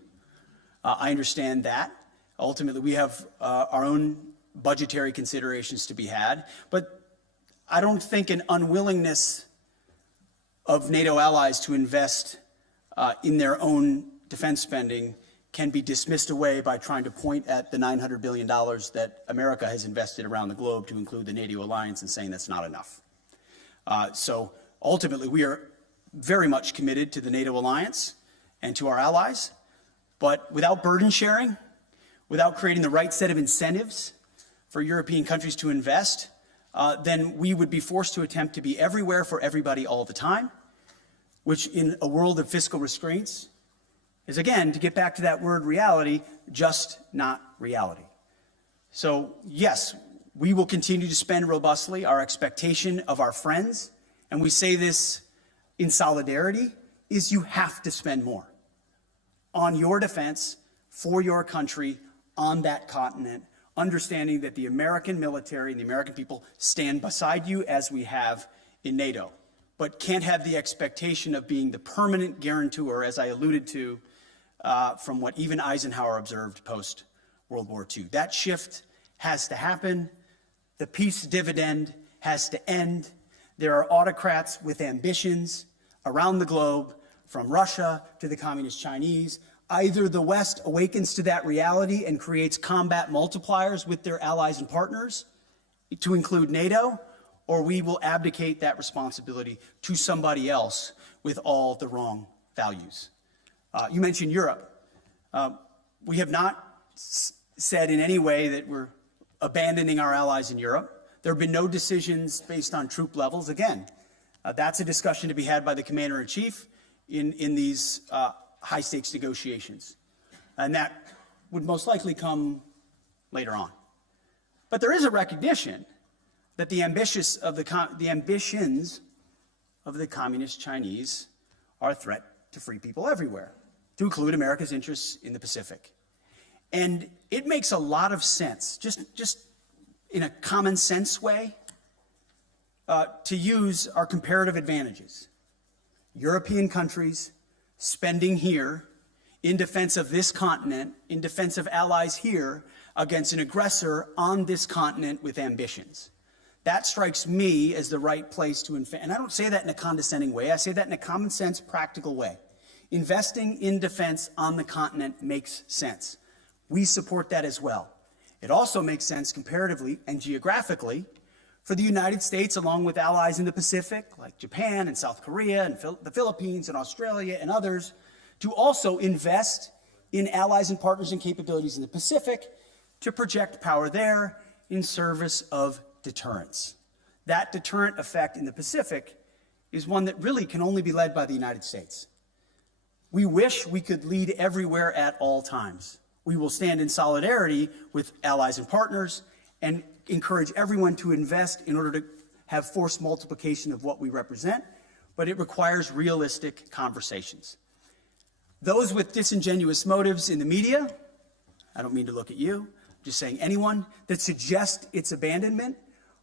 I understand that. Ultimately, we have our own budgetary considerations to be had, but I don't think an unwillingness of NATO allies to invest in their own defense spending can be dismissed away by trying to point at the $900 billion that America has invested around the globe to include the NATO alliance and saying that's not enough. So ultimately, we are very much committed to the NATO alliance and to our allies, but without burden sharing, without creating the right set of incentives for European countries to invest, then we would be forced to attempt to be everywhere for everybody all the time, which in a world of fiscal restraints is, again, to get back to that word reality, just not reality. So yes, we will continue to spend robustly. Our expectation of our friends, and we say this in solidarity, is you have to spend more on your defense, for your country, on that continent, understanding that the American military and the American people stand beside you as we have in NATO, but can't have the expectation of being the permanent guarantor, as I alluded to, from what even Eisenhower observed post-World War II. That shift has to happen. The peace dividend has to end. There are autocrats with ambitions around the globe, from Russia to the Communist Chinese. Either the West awakens to that reality and creates combat multipliers with their allies and partners, to include NATO, or we will abdicate that responsibility to somebody else with all the wrong values. You mentioned Europe. We have not said in any way that we're abandoning our allies in Europe. There have been no decisions based on troop levels. Again, that's a discussion to be had by the commander-in-chief in these high-stakes negotiations. And that would most likely come later on. But there is a recognition that the ambitions of the Communist Chinese are a threat to free people everywhere, to include America's interests in the Pacific. And it makes a lot of sense, just in a common sense way, to use our comparative advantages. European countries spending here in defense of this continent, in defense of allies here, against an aggressor on this continent with ambitions. That strikes me as the right place to invest. And I don't say that in a condescending way. I say that in a common sense, practical way. Investing in defense on the continent makes sense. We support that as well. It also makes sense comparatively and geographically for the United States, along with allies in the Pacific, like Japan and South Korea and the Philippines and Australia and others, to also invest in allies and partners and capabilities in the Pacific to project power there in service of deterrence. That deterrent effect in the Pacific is one that really can only be led by the United States. We wish we could lead everywhere at all times. We will stand in solidarity with allies and partners and encourage everyone to invest in order to have force multiplication of what we represent, but it requires realistic conversations. Those with disingenuous motives in the media, I don't mean to look at you, I'm just saying anyone that suggests its abandonment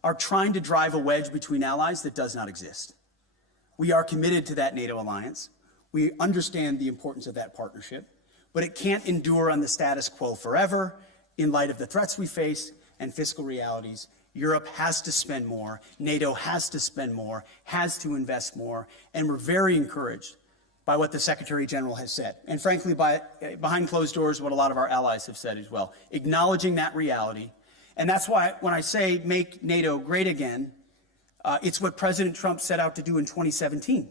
are trying to drive a wedge between allies that does not exist. We are committed to that NATO alliance. We understand the importance of that partnership, but it can't endure on the status quo forever in light of the threats we face and fiscal realities. Europe has to spend more, NATO has to spend more, has to invest more, and we're very encouraged by what the Secretary General has said. And frankly, behind closed doors, what a lot of our allies have said as well, acknowledging that reality. And that's why when I say make NATO great again, it's what President Trump set out to do in 2017.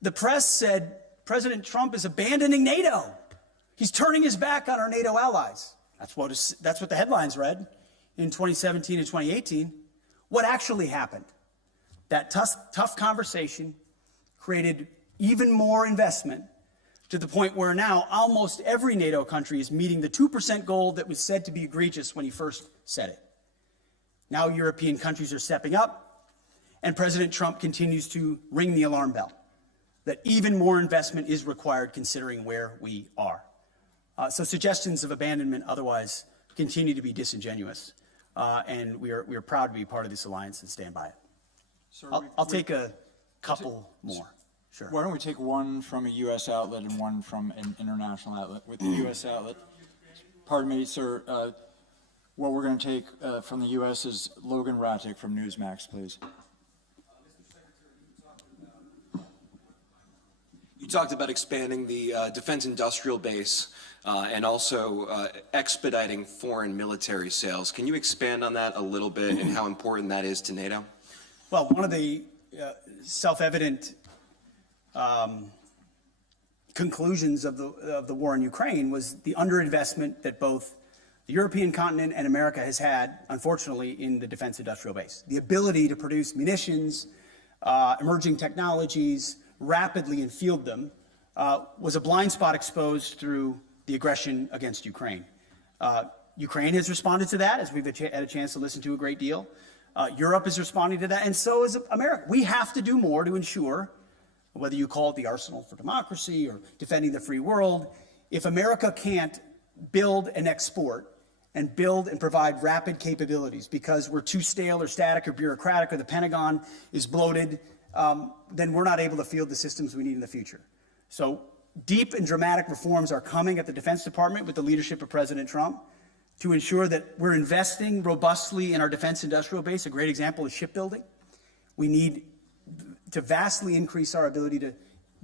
The press said President Trump is abandoning NATO. He's turning his back on our NATO allies. That's what the headlines read in 2017 and 2018. What actually happened? That tough conversation created even more investment to the point where now almost every NATO country is meeting the 2% goal that was said to be egregious when he first said it. Now European countries are stepping up, and President Trump continues to ring the alarm bell that even more investment is required considering where we are. So suggestions of abandonment otherwise continue to be disingenuous, and we are proud to be part of this alliance and stand by it. Sir, I'll take a couple more. Sure. Why don't we take one from a U.S. outlet and one from an international outlet? With the U.S. outlet, pardon me, sir, what we're going to take from the U.S. is Logan Rutte from Newsmax, please. You talked about expanding the defense industrial base and also expediting foreign military sales. Can you expand on that a little bit and how important that is to NATO? Well, one of the self-evident conclusions of the war in Ukraine was the underinvestment that both the European continent and America has had, unfortunately, in the defense industrial base. The ability to produce munitions, emerging technologies, rapidly and field them, was a blind spot exposed through the aggression against Ukraine. Ukraine has responded to that, as we've had a chance to listen to a great deal. Europe is responding to that, and so is America. We have to do more to ensure whether you call it the arsenal for democracy or defending the free world. If America can't build and export and build and provide rapid capabilities because we're too stale or static or bureaucratic or the Pentagon is bloated, then we're not able to field the systems we need in the future. So deep and dramatic reforms are coming at the Defense Department with the leadership of President Trump to ensure that we're investing robustly in our defense industrial base. A great example is shipbuilding. We need to vastly increase our ability to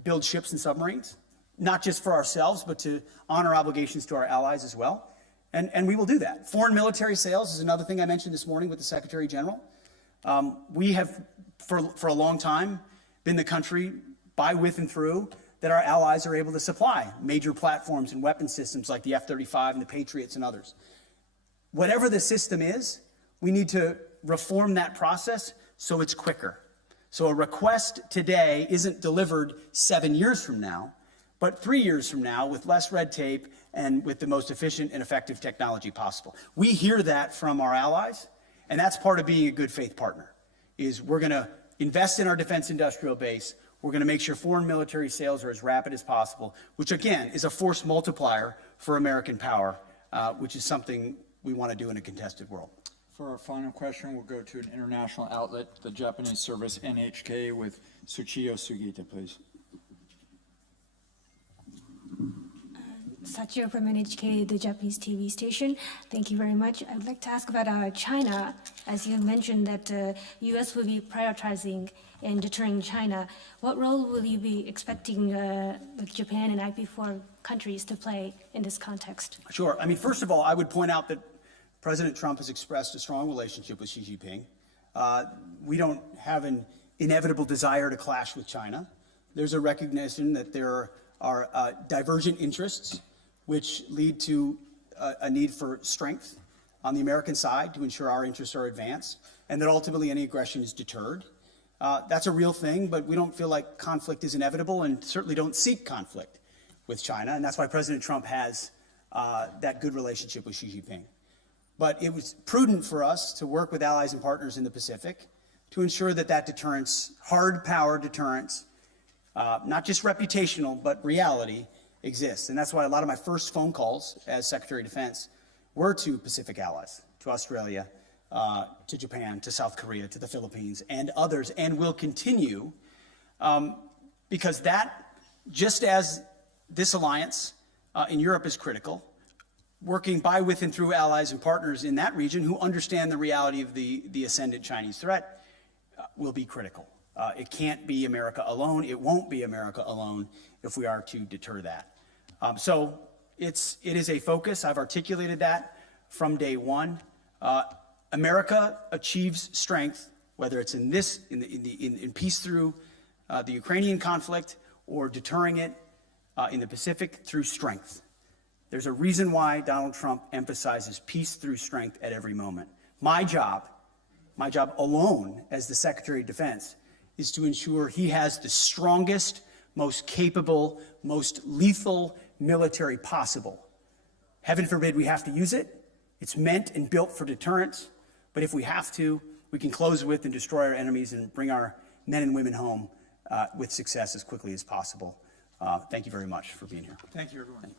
build ships and submarines, not just for ourselves, but to honor obligations to our allies as well. And we will do that. Foreign military sales is another thing I mentioned this morning with the Secretary General. We have, for a long time, been the country by, with, and through that our allies are able to supply major platforms and weapon systems like the F-35 and the Patriots and others. Whatever the system is, we need to reform that process so it's quicker. So a request today isn't delivered 7 years from now, but 3 years from now with less red tape and with the most efficient and effective technology possible. We hear that from our allies, and that's part of being a good faith partner, is we're going to invest in our defense industrial base. We're going to make sure foreign military sales are as rapid as possible, which again is a force multiplier for American power, which is something we want to do in a contested world. For our final question, we'll go to an international outlet, the Japanese service NHK, with Tsuchiyo Sugita, please. Sachio from NHK, the Japanese TV station. Thank you very much. I would like to ask about China. As you mentioned that U.S. will be prioritizing and deterring China. What role will you be expecting with Japan and IP4 countries to play in this context? Sure. I mean, first of all, I would point out that President Trump has expressed a strong relationship with Xi Jinping. We don't have an inevitable desire to clash with China. There's a recognition that there are divergent interests which lead to a need for strength on the American side to ensure our interests are advanced, and that ultimately any aggression is deterred. That's a real thing, but we don't feel like conflict is inevitable and certainly don't seek conflict with China, and that's why President Trump has that good relationship with Xi Jinping. But it was prudent for us to work with allies and partners in the Pacific to ensure that that deterrence, hard power deterrence, not just reputational, but reality, exists. And that's why a lot of my first phone calls as Secretary of Defense were to Pacific allies, to Australia, to Japan, to South Korea, to the Philippines, and others, and will continue, because that, just as this alliance in Europe is critical, working by, with, and through allies and partners in that region who understand the reality of the ascendant Chinese threat will be critical. It can't be America alone. It won't be America alone if we are to deter that. So it is a focus. I've articulated that from day one. America achieves strength, whether it's in peace through the Ukrainian conflict or deterring it in the Pacific through strength. There's a reason why Donald Trump emphasizes peace through strength at every moment. My job alone as the Secretary of Defense is to ensure he has the strongest, most capable, most lethal military possible. Heaven forbid we have to use it. It's meant and built for deterrence. But if we have to, we can close with and destroy our enemies and bring our men and women home with success as quickly as possible. Thank you very much for being here. Thank you, everyone.